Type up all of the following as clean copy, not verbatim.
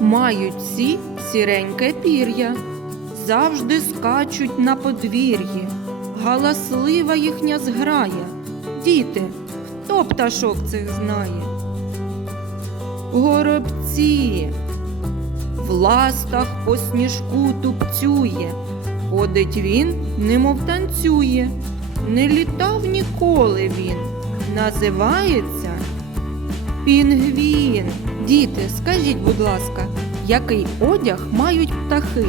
Мають всі сіреньке пір'я, завжди скачуть на подвір'ї, галаслива їхня зграя. Діти, хто пташок цих знає? Горобці. В ластах по сніжку тупцює, ходить він, немов танцює, не літав ніколи він, називається пінгвін. Діти, скажіть, будь ласка, який одяг мають птахи?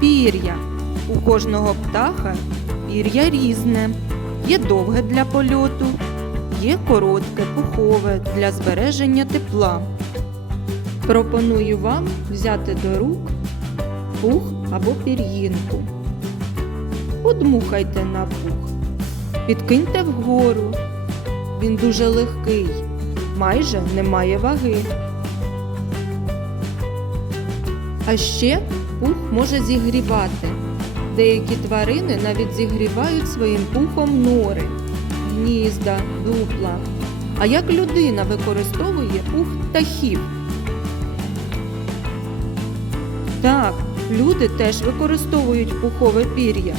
Пір'я. У кожного птаха пір'я різне. Є довге для польоту, є коротке, пухове для збереження тепла. Пропоную вам взяти до рук пух або пір'їнку. Подмухайте на пух, підкиньте вгору. Він дуже легкий, майже не має ваги. А ще пух може зігрівати. Деякі тварини навіть зігрівають своїм пухом нори, гнізда, дупла. А як людина використовує пух птахів? Так, люди теж використовують пухове пір'я,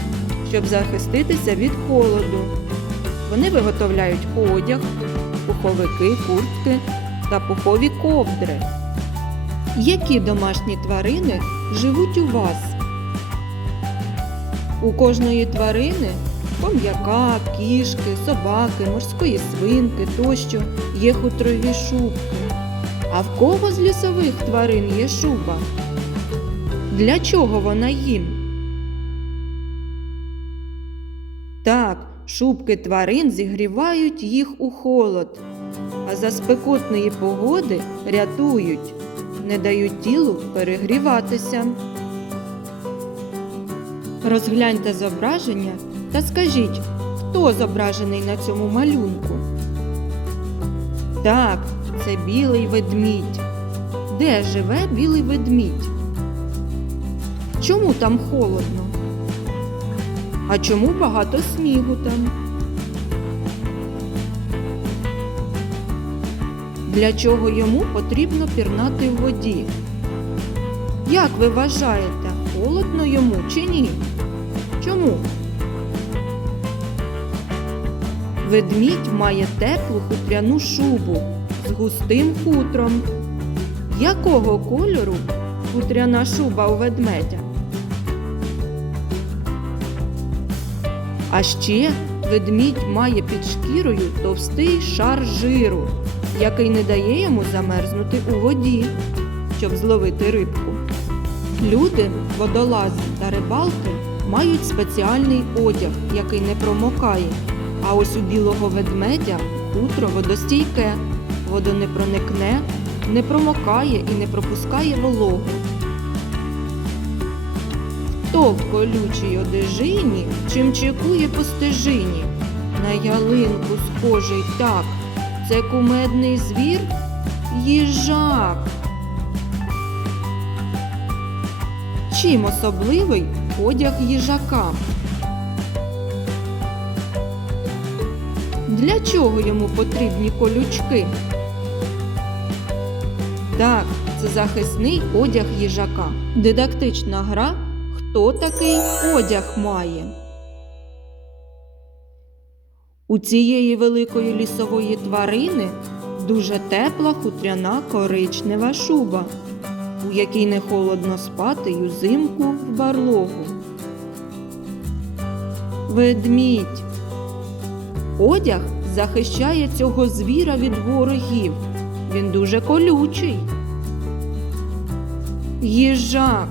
щоб захиститися від холоду. Вони виготовляють одяг, пуховики, куртки та пухові ковдри. Які домашні тварини живуть у вас? У кожної тварини – хом'яка, кішки, собаки, морської свинки тощо – є хутрові шубки. А в кого з лісових тварин є шуба? Для чого вона їм? Так, шубки тварин зігрівають їх у холод, а за спекотної погоди рятують, не дають тілу перегріватися. Розгляньте зображення та скажіть, хто зображений на цьому малюнку? Так, це білий ведмідь. Де живе білий ведмідь? Чому там холодно? А чому багато снігу там? Для чого йому потрібно пірнати в воді? Як ви вважаєте, холодно йому чи ні? Чому? Ведмідь має теплу хутряну шубу з густим хутром. Якого кольору хутряна шуба у ведмедя? А ще ведмідь має під шкірою товстий шар жиру, який не дає йому замерзнути у воді, щоб зловити рибку. Люди, водолази та рибалки мають спеціальний одяг, який не промокає, а ось у білого ведмедя хутро водостійке, вода не проникне, не промокає і не пропускає вологу. Хто в колючій одежині чимчикує по стежині? На ялинку схожий так, це кумедний звір – їжак. Чим особливий одяг їжака? Для чого йому потрібні колючки? Так, це захисний одяг їжака. Дидактична гра «Хто такий одяг має?». У цієї великої лісової тварини дуже тепла хутряна коричнева шуба, у якій не холодно спати й узимку в барлогу. Ведмідь. Одяг захищає цього звіра від ворогів. Він дуже колючий. Їжак.